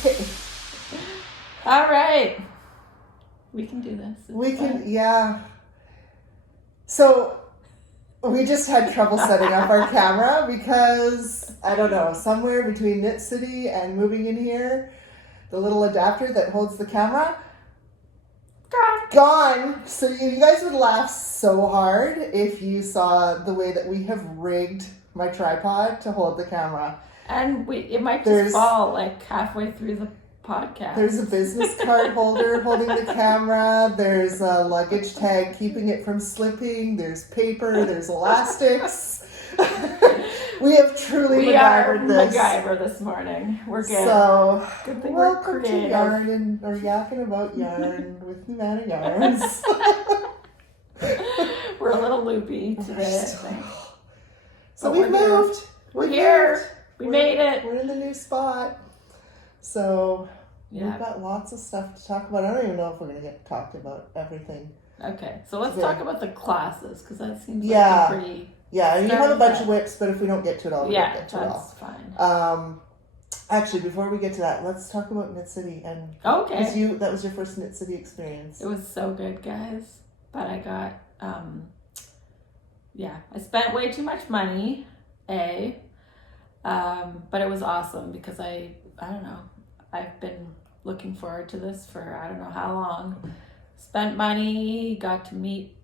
Okay. All right. We can do this. We can, yeah. So we just had trouble setting up our camera because, I don't know, somewhere between Knit City and moving in here, the little adapter that holds the camera, gone. So you guys would laugh so hard if you saw the way that we have rigged my tripod to hold the camera. And it might just fall like halfway through the podcast. There's a business card holder holding the camera. There's a luggage tag keeping it from slipping. There's paper. There's elastics. We have truly MacGyvered this. MacGyver this morning. We're good. So, good thing welcome we're creative. to Yarn or Yakkin about Yarn with Numana Yarns. We're a little loopy today, I think. So we've moved. We're here. We made it. We're in the new spot. So yeah. We've got lots of stuff to talk about. I don't even know if we're going to get talked about everything. Okay, so let's talk about the classes because that seems like a pretty... Yeah, and you have a bunch of whips, but if we don't get to it all, we don't get to it all. Yeah, that's fine. Actually, before we get to that, let's talk about Knit City. And okay. That was your first Knit City experience. It was so good, guys. But I got, I spent way too much money, but it was awesome because I don't know, I've been looking forward to this for I don't know how long. Spent money, got to meet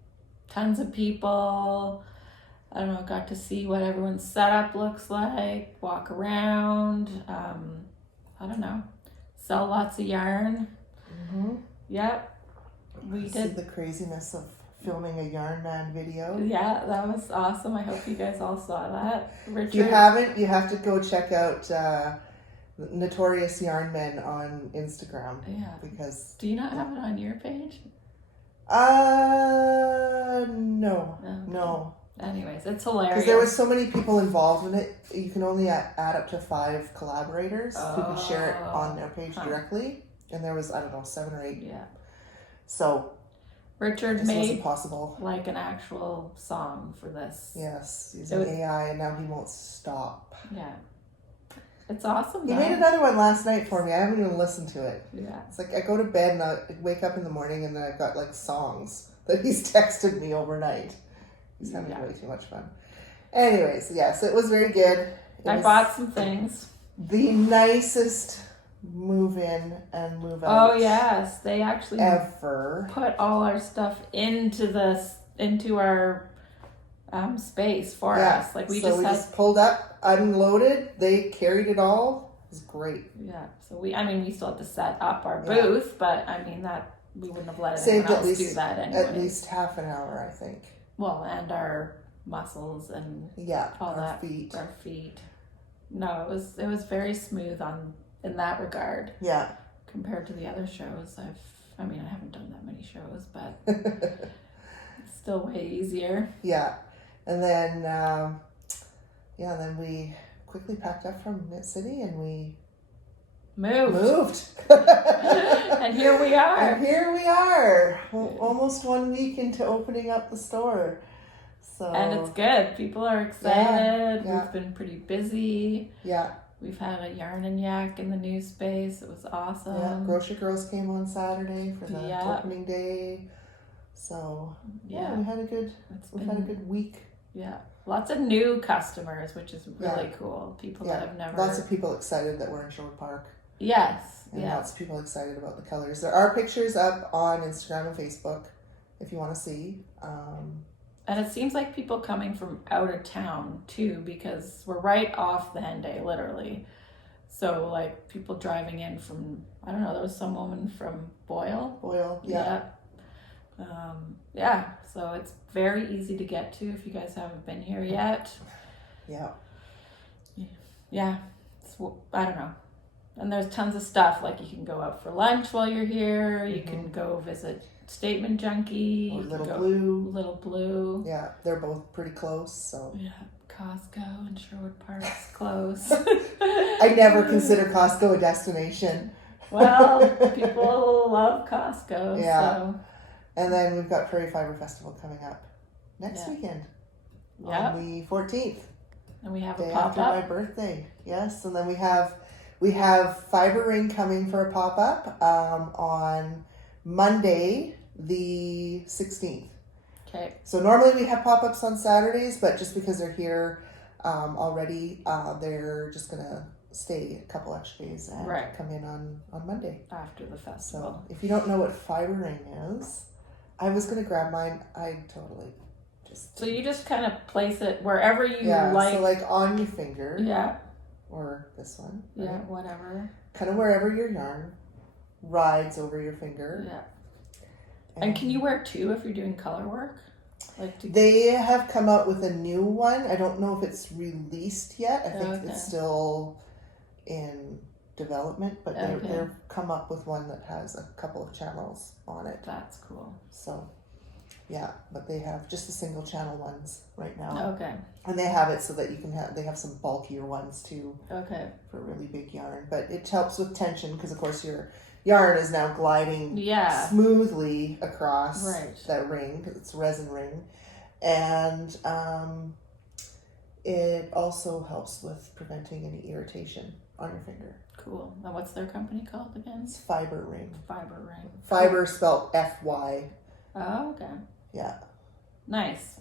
tons of people. I don't know, got to see what everyone's setup looks like, walk around, I don't know, sell lots of yarn. Mm-hmm. Yep. We did. See the craziness of filming a Yarn Man video. Yeah, that was awesome. I hope you guys all saw that. Richard. If you haven't, you have to go check out Notorious Yarn Men on Instagram. Yeah. Because do you not have it on your page? No. Okay. No. Anyways, it's hilarious. Because there was so many people involved in it, you can only add up to 5 collaborators who can share it on their page directly. And there was, 7 or 8. Yeah. So Richard made possible. Like an actual song for this. Yes, using AI, and now he won't stop. Yeah. It's awesome. He made another one last night for me. I haven't even listened to it. Yeah. It's like I go to bed and I wake up in the morning and then I've got like songs that he's texted me overnight. He's having way too much fun. Anyways, yes, it was very good. I bought some things. The nicest move in and move out. Oh yes, they actually ever put all our stuff into our space for us. Like we just pulled up, unloaded. They carried it all. It was great. Yeah. So we still had to set up our booth, but that we wouldn't have let anyone else do that anyway. At least half an hour, I think. Well, and our muscles and all our that. Our feet. No, it was very smooth in that regard. Yeah. Compared to the other shows, I haven't done that many shows, but it's still way easier. Yeah. And then, then we quickly packed up from Knit City and we moved. And here we are. Almost 1 week into opening up the store. So. And it's good. People are excited. Yeah. We've been pretty busy. Yeah. We've had a Yarn and Yak in the new space. It was awesome. Yeah, Grocery Girls came on Saturday for the opening day. So we had a good week. Yeah. Lots of new customers, which is really cool. People that have never... Lots of people excited that we're in Sherwood Park. Yes. And lots of people excited about the colors. There are pictures up on Instagram and Facebook if you want to see. And it seems like people coming from out of town too, because we're right off the Henday, literally. So like people driving in from, I don't know, there was some woman from Boyle. Yeah. So it's very easy to get to if you guys haven't been here yet. Yeah. Yeah. I don't know. And there's tons of stuff, like you can go out for lunch while you're here. You can go visit Statement Junkie. Or Little Blue. Yeah, they're both pretty close, so. Yeah, Costco and Sherwood Park's close. I never consider Costco a destination. Well, people love Costco. Yeah. So. And then we've got Prairie Fiber Festival coming up next weekend. On the 14th. And we have a day pop-up. after my birthday. Yes, and then we have We have Fiber Ring coming for a pop-up on Monday, the 16th. Okay. So normally we have pop-ups on Saturdays, but just because they're here already, they're just going to stay a couple extra days and come in on Monday. After the festival. So if you don't know what Fiber Ring is, I was going to grab mine. I totally just... So you just kind of place it wherever you like. So like on your finger. Yeah. Or this one. Yeah, right? whatever. Kind of wherever your yarn rides over your finger. Yeah. And can you wear two if you're doing color work? They have come out with a new one. I don't know if it's released yet. I think it's still in development, but they've come up with one that has a couple of channels on it. That's cool. So, yeah, but they have just the single channel ones right now. Okay. And they have it so that you can they have some bulkier ones too. Okay. For really big yarn, but it helps with tension because of course your yarn is now gliding smoothly across that ring because it's a resin ring, and it also helps with preventing any irritation on your finger. Cool. And what's their company called again? It's Fiber Ring. Fiber Ring. Fiber spelled F-Y. Oh, okay. Yeah. Nice.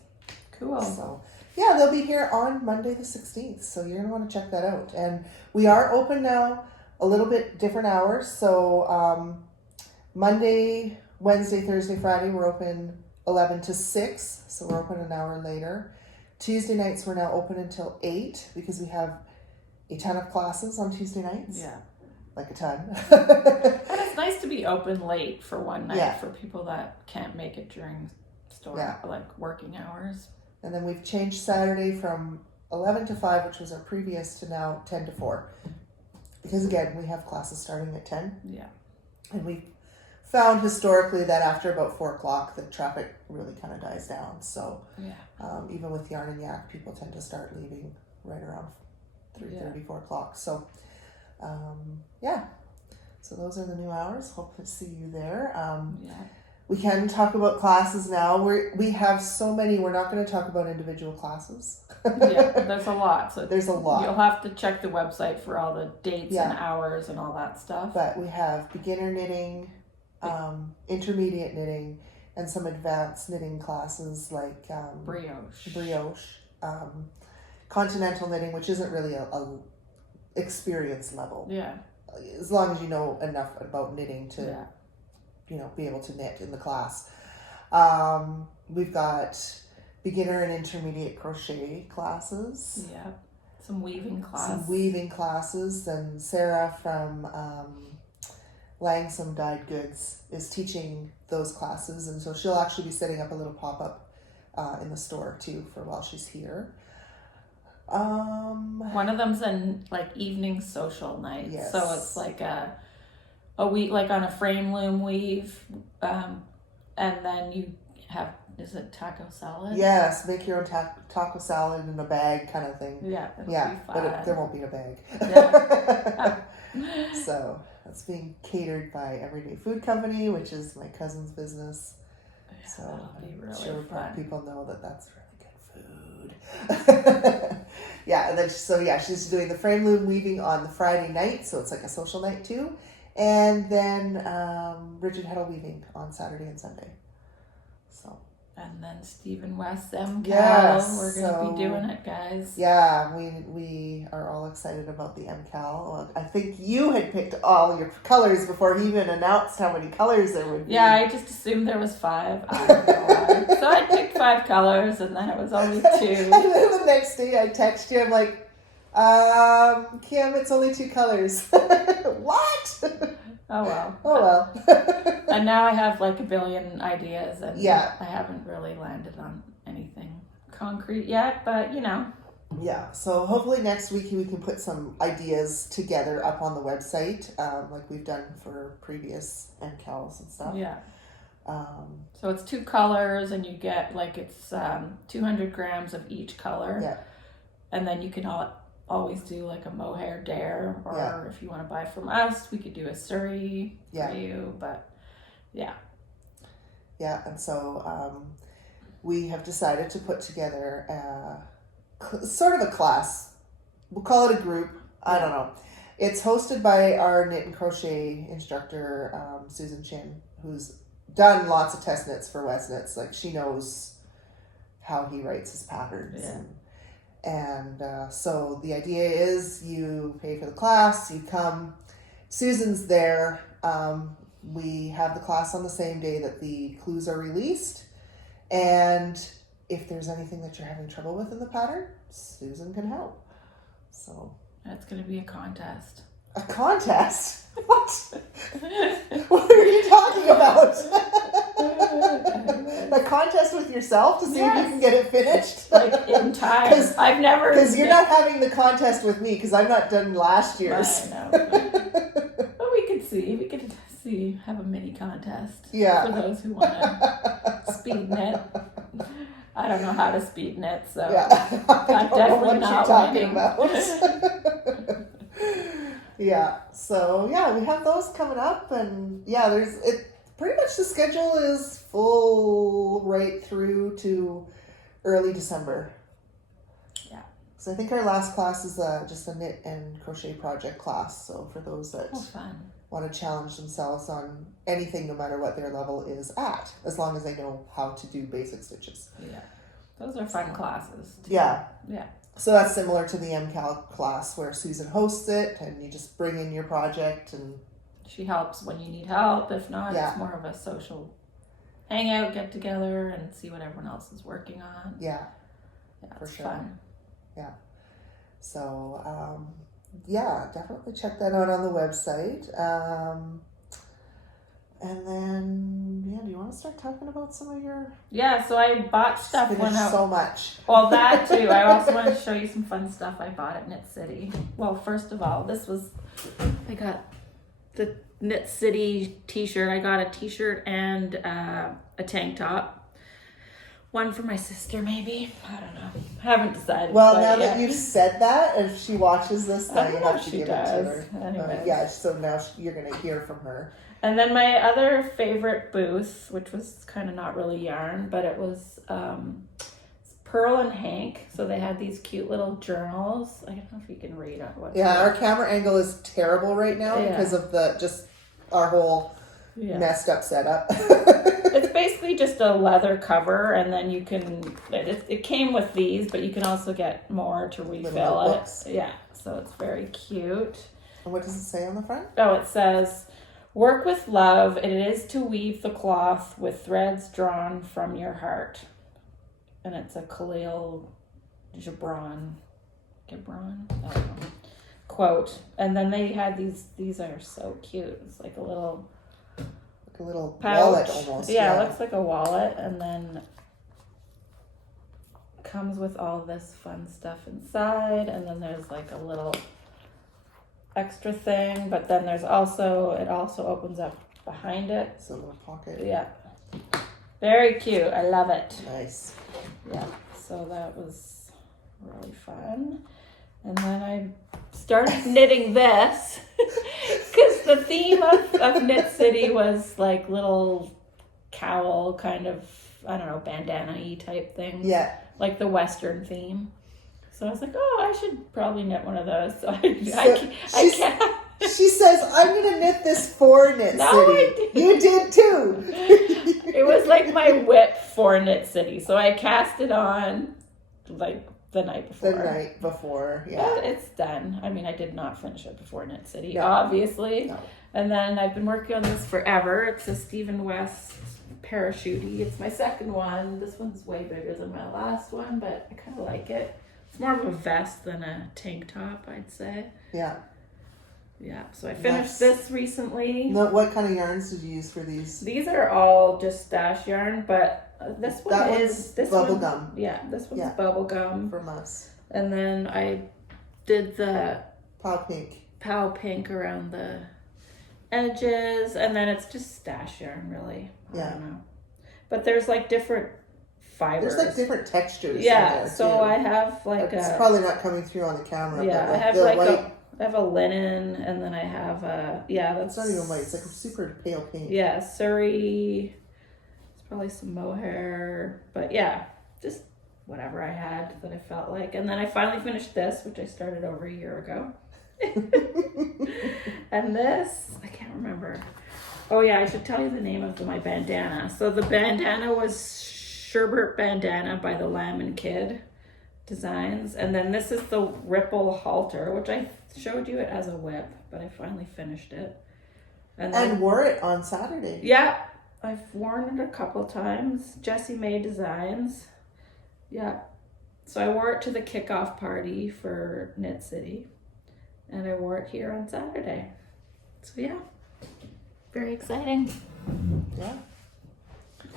Cool. So, yeah, they'll be here on Monday the 16th, so you're going to want to check that out. And we are open now, a little bit different hours. So Monday, Wednesday, Thursday, Friday, we're open 11 to 6, so we're open an hour later. Tuesday nights, we're now open until 8 because we have a ton of classes on Tuesday nights. Yeah. Like a ton. And it's nice to be open late for one night for people that can't make it during working hours. And then we've changed Saturday from 11 to 5, which was our previous, to now 10 to 4. Because again, we have classes starting at 10. Yeah. And we found historically that after about 4 o'clock, the traffic really kind of dies down. So even with Yarn and Yak, people tend to start leaving right around 3:30, 4 o'clock. So so those are the new hours. Hope to see you there. We can talk about classes now. We have so many. We're not going to talk about individual classes. There's a lot. So there's a lot. You'll have to check the website for all the dates and hours and all that stuff. But we have beginner knitting, intermediate knitting, and some advanced knitting classes like brioche, continental knitting, which isn't really a experience level. Yeah. As long as you know enough about knitting to, be able to knit in the class. We've got beginner and intermediate crochet classes. Yeah. Some weaving classes. And Sarah from Langsam Dyed Goods is teaching those classes. And so she'll actually be setting up a little pop-up in the store too for while she's here. One of them's an evening social night. Yes. So it's like a week, like on a frame loom weave, and then you have, is it taco salad? Yes, make your own taco salad in a bag kind of thing. Yeah, be but there won't be a bag. So that's being catered by Everyday Food Company, which is my cousin's business. So that'll be really sure fun. People know that that's really good food. And then she's doing the frame loom weaving on the Friday night, so it's like a social night too. And then rigid heddle weaving on Saturday and Sunday. So. And then Stephen West's MCAL. Yes, we're going to be doing it, guys. Yeah, we are all excited about the MCAL. Well, I think you had picked all your colors before he even announced how many colors there would be. Yeah, I just assumed there was 5. I don't know why. So I picked 5 colors, and then it was only 2. And then the next day I text you, I'm like, Kim, it's only 2 colors. What? Oh well. Oh well. And now I have a billion ideas, and I haven't really landed on anything concrete yet, but Yeah, so hopefully next week we can put some ideas together up on the website, like we've done for previous MCALs and stuff. Yeah. So it's 2 colors, and you get it's 200 grams of each color. Yeah. And then you can always do a mohair dare, or if you want to buy from us, we could do a Surrey for you, but and so we have decided to put together sort of a class. We'll call it a group. I don't know. It's hosted by our knit and crochet instructor, Susan Chin, who's done lots of test knits for West Knits. Like, she knows how he writes his patterns. Yeah. And so the idea is you pay for the class, you come. Susan's there. We have the class on the same day that the clues are released. And if there's anything that you're having trouble with in the pattern, Susan can help. So That's going to be a contest. a contest? What? What are you talking about? A contest with yourself to see if you can get it finished? Like in time. I've never. Because you're not having the contest with me, because I'm not done last year's. I know. But we could see. We could see. Have a mini contest. Yeah. For those who want to speed knit. I don't know how to speed knit, so Yeah. I'm definitely not winning. About. Yeah. So yeah, we have those coming up, and yeah, pretty much the schedule is full right through to early December. Yeah. So I think our last class is just a knit and crochet project class. So for those that fun. want to challenge themselves on anything, no matter what their level is at, as long as they know how to do basic stitches. Yeah. Those are fun classes. Too. Yeah. Yeah. So that's similar to the MCAL class where Susan hosts it, and you just bring in your project, and she helps when you need help. If not, Yeah. it's more of a social hangout, get together, and see what everyone else is working on. yeah. It's sure. fun. So yeah, definitely check that out on the website. And then, yeah, do you want to start talking about some of your... Yeah, so I bought stuff when Finished I... so much. Well, that too. I also want to show you some fun stuff I bought at Knit City. Well, first of all, I got the Knit City t-shirt. I got a t-shirt and a tank top. One for my sister, maybe. I don't know. I haven't decided. Well, quite now yet. that you've said that, if she watches this, now I you don't know have if to she give it to does. her. Anyways. Yeah, so now you're going to hear from her. And then my other favorite booth, which was kind of not really yarn, but it was Pearl and Hank. So they had these cute little journals. I don't know if you can read on what. Yeah, our camera angle is terrible right now because of our whole messed up setup. It's basically just a leather cover, and then you can. It came with these, but you can also get more to refill it. Yeah, so it's very cute. And what does it say on the front? Oh, it says, "Work with love. It is to weave the cloth with threads drawn from your heart." And it's a Khalil Gibran, I don't know, quote. And then they had these. These are so cute. It's like a little pouch. Wallet almost. Yeah, it looks like a wallet, and then comes with all this fun stuff inside, and then there's like a little extra thing, but then it also opens up behind it. It's a little pocket. Yeah. Very cute. I love it. Nice. Yeah. So that was really fun. And then I started knitting this because the theme of Knit City was like little cowl kind of, I don't know, bandana-y type thing. Yeah. Like the Western theme. So I was like, oh, I should probably knit one of those. So I can't. She says, I'm going to knit this for Knit City. You did too. It was like my whip for Knit City. So I cast it on like the night before. Yeah. Yeah. It's done. I mean, I did not finish it before Knit City, No. obviously. No. And then I've been working on this forever. It's a Stephen West parachute-y. It's my second one. This one's way bigger than my last one, but I kind of like it. It's more of a vest than a tank top, I'd say. Yeah. Yeah, so I finished this recently. No, what kind of yarns did you use for these? These are all just stash yarn, but this one is bubble gum. Yeah, this one's bubble gum From us. And then I did the Pow pink around the edges, and then it's just stash yarn, really. Yeah. I don't know. But there's like different fibers. There's like different textures. Yeah, in there so too. I have like it's probably not coming through on the camera. Yeah, but I have the like white, I have a linen, and then I have it's not even white. It's like a super pale pink. Yeah, Surrey. It's probably some mohair, but yeah, just whatever I had that I felt like. And then I finally finished this, which I started over a year ago. And this, I can't remember. Oh yeah, I should tell you the name of my bandana. So the bandana was Sherbert Bandana by the Lamb and Kid Designs. And then this is the Ripple halter, which I showed you it as a whip, but I finally finished it. And wore it on Saturday. Yeah, I've worn it a couple times. Jessie May Designs. Yeah. So I wore it to the kickoff party for Knit City. And I wore it here on Saturday. So yeah, very exciting. Yeah.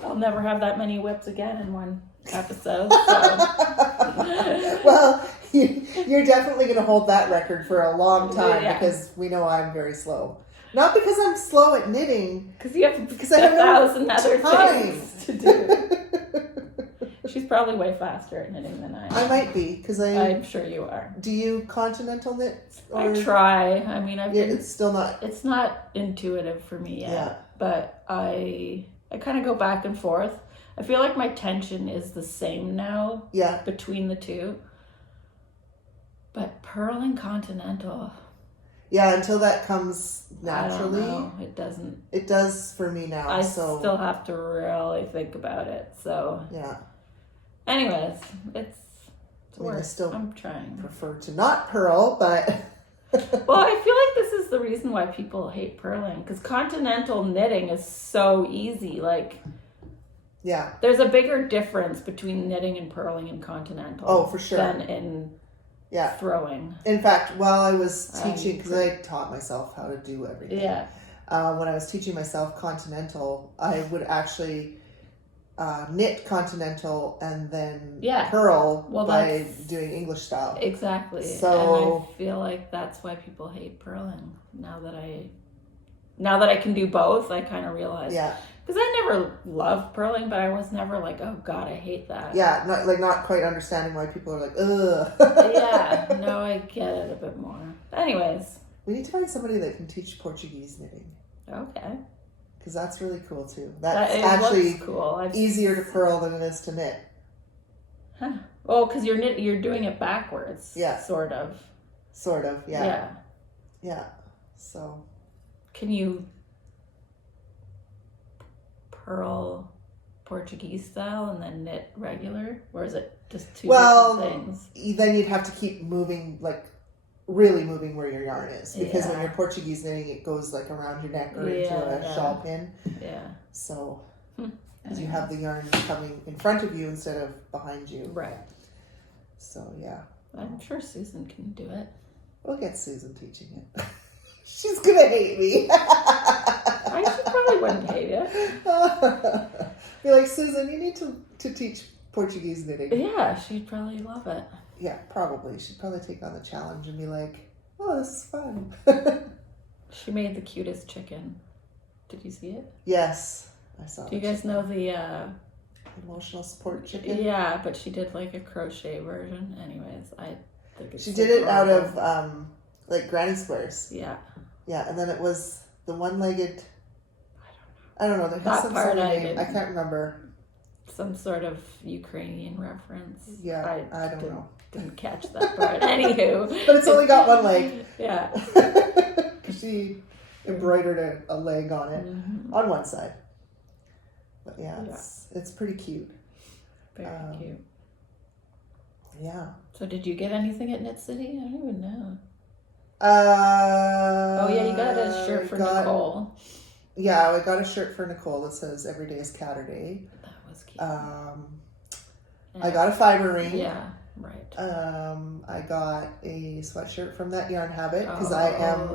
I'll never have that many whips again in one episode. So. Well, you're definitely going to hold that record for a long time because we know I'm very slow. Not because I'm slow at knitting. Because I have 1,000 no other time things to do. She's probably way faster at knitting than I am. I might be because I'm sure you are. Do you continental knit? I try. I mean, it's still not. It's not intuitive for me yet, but I kind of go back and forth. I feel like my tension is the same now. Yeah. Between the two. But purling continental. Yeah, until that comes naturally. I don't know. It doesn't. It does for me now. I still have to really think about it. So. Yeah. Anyways, it's I still I'm trying. Prefer to not purl, but. Well, I feel like this is the reason why people hate purling, because continental knitting is so easy. Like, yeah, there's a bigger difference between knitting and purling in continental. Oh, for sure. Than in throwing. In fact, while I was teaching, because I taught myself how to do everything. Yeah. When I was teaching myself continental, I would actually knit continental and then purl by doing English style. Exactly. So and I feel like that's why people hate purling. Now that I can do both, I kind of realize. Yeah. Because I never loved purling, but I was never like, oh God, I hate that. Yeah, not quite understanding why people are like, ugh. Yeah, no, I get it a bit more. Anyways. We need to find somebody that can teach Portuguese knitting. Okay. Because that's really cool too. That's actually cool. Easier to purl than it is to knit. Huh. Oh, because you're doing it backwards. Yeah. Sort of, yeah. Yeah. Yeah. So. Can you purl Portuguese style and then knit regular? Or is it just two different things? Then you'd have to keep moving, like really moving where your yarn is. Because when you're Portuguese knitting, it goes like around your neck or into a shawl pin. Yeah. So, because you have the yarn coming in front of you instead of behind you. Right. So, yeah. I'm sure Susan can do it. We'll get Susan teaching it. She's going to hate me. She probably wouldn't hate it. Be like, Susan, you need to teach Portuguese knitting. Yeah, she'd probably love it. Yeah, probably. She'd probably take on the challenge and be like, oh, this is fun. She made the cutest chicken. Did you see it? Yes, I saw it. Do you guys know the... emotional support chicken? Yeah, but she did like a crochet version. Anyways, I think it's... She did it out of like granny squares. Yeah. Yeah, and then it was the one-legged... I don't know. There has some sort of name. I can't remember. Some sort of Ukrainian reference. Yeah, I don't know. Didn't catch that part. Anywho. But it's only got one leg. Yeah. Because she embroidered a leg on it on one side. But yeah, it's pretty cute. Very cute. Yeah. So did you get anything at Knit City? I don't even know. Oh yeah, you got a shirt for Nicole. Yeah, I got a shirt for Nicole that says "Every day is Catterday." That was cute. I got a fiber ring. Yeah, right. I got a sweatshirt from That Yarn Habit because I am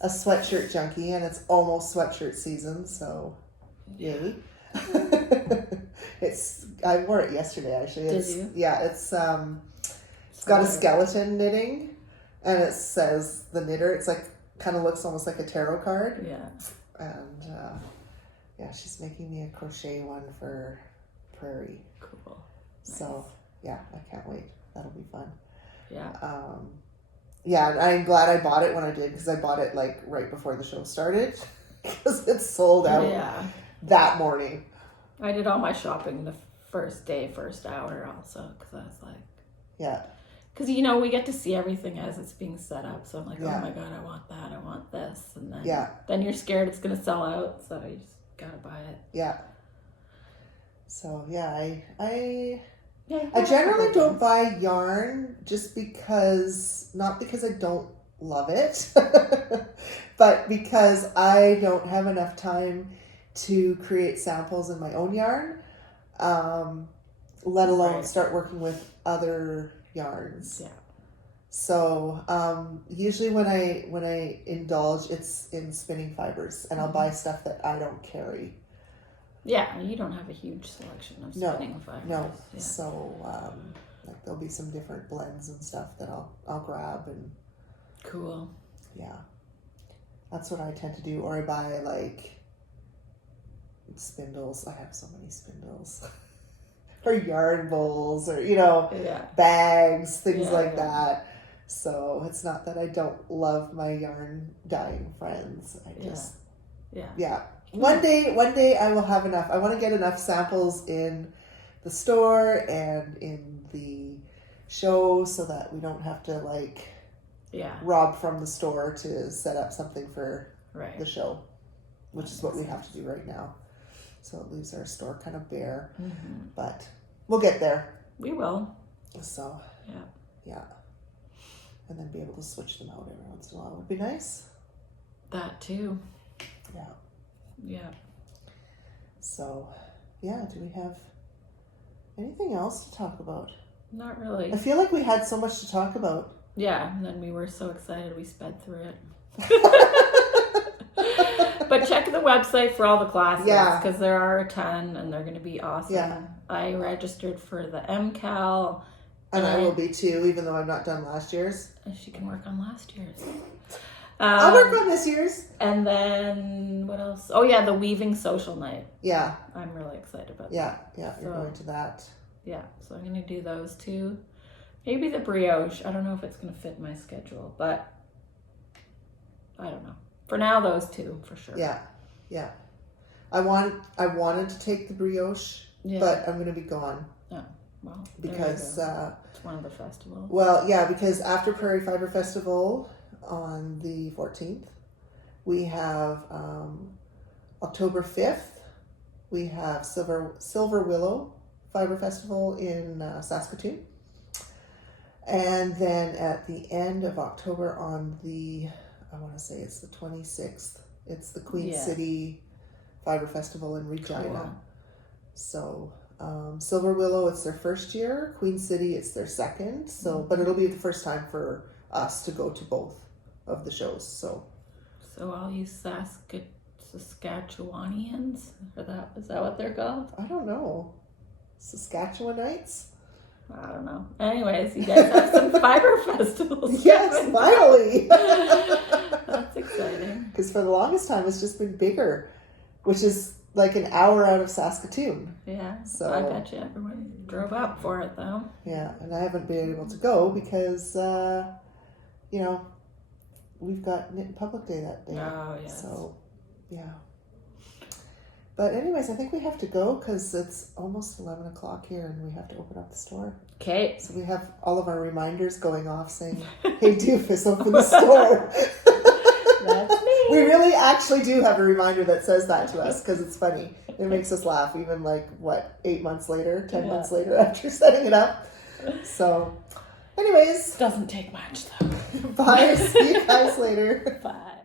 a sweatshirt junkie, and it's almost sweatshirt season. So, yay! I wore it yesterday actually. Did you? Yeah, it's got a skeleton knitting, and it says the knitter. It's like kind of looks almost like a tarot card. Yeah. And she's making me a crochet one for Prairie. Cool. So yeah, I can't wait. That'll be fun. Yeah. And I'm glad I bought it when I did because I bought it like right before the show started because it sold out that morning. I did all my shopping the first hour also because I was like, because we get to see everything as it's being set up. So I'm like, Yeah. oh my god, I want that, I want this, and then Yeah. then you're scared it's gonna sell out, so you just gotta buy it. Yeah. So yeah, I Yeah, generally don't buy yarn just because, not because I don't love it, but because I don't have enough time to create samples in my own yarn, let alone Right. start working with other yarns. Yeah. So usually when I indulge, it's in spinning fibers, and I'll buy stuff that I don't carry. Yeah, you don't have a huge selection of spinning fibers. No. Yeah. So like there'll be some different blends and stuff that I'll grab, and Cool. yeah, that's what I tend to do. Or I buy like spindles. I have so many spindles. Or yarn bowls, or Yeah. bags, things Yeah, like yeah. that. So it's not that I don't love my yarn dyeing friends. I just Yeah. One day I will have enough. I want to get enough samples in the store and in the show so that we don't have to like Yeah. rob from the store to set up something for Right. the show, which That is what we makes have to do right now. So it leaves our store kind of bare, Mm-hmm. but we'll get there. We will. So Yeah. yeah, and then be able to switch them out every once in a while would be nice. That too. Yeah. Yeah. So yeah, do we have anything else to talk about? Not really. I feel like we had so much to talk about. Yeah, and then we were so excited we sped through it. But check the website for all the classes, Yeah. because there are a ton and they're going to be awesome. Yeah. I registered for the MCAL. And I will be too, even though I'm not done last year's. And she can work on last year's. I'll work on this year's. And then what else? Oh yeah, the weaving social night. Yeah, I'm really excited about that. yeah, you're So- going to that. Yeah, so I'm going to do those two. Maybe the brioche. I don't know if it's going to fit my schedule, but I don't know. For now, those two for sure. Yeah. I wanted to take the brioche, Yeah. but I'm going to be gone Well, there you because, go. It's one of the festivals. because after Prairie Fiber Festival on the 14th, we have October 5th, we have Silver Willow Fiber Festival in Saskatoon. And then at the end of October on I want to say it's the 26th, it's the Queen City Fiber Festival in Regina. Cool. So Silver Willow, it's their first year. Queen City, it's their second. So, but it'll be the first time for us to go to both of the shows. So all you Saskatchewanians, is that what they're called? I don't know, Saskatchewanites. I don't know. Anyways, you guys have some fiber festivals. Yes, finally. That's exciting. Because for the longest time, it's just been bigger, which is like an hour out of Saskatoon. Yeah. So I bet you everyone drove up for it though. Yeah, and I haven't been able to go because, we've got Knit Public Day that day. Oh, yes. So, yeah. But anyways, I think we have to go because it's almost 11 o'clock here and we have to open up the store. Okay. So we have all of our reminders going off saying, hey, doofus, open the store. That's me. We really actually do have a reminder that says that to us because it's funny. It makes us laugh even 8 months later, 10 months later after setting it up. So anyways. Doesn't take much though. Bye. See you guys later. Bye.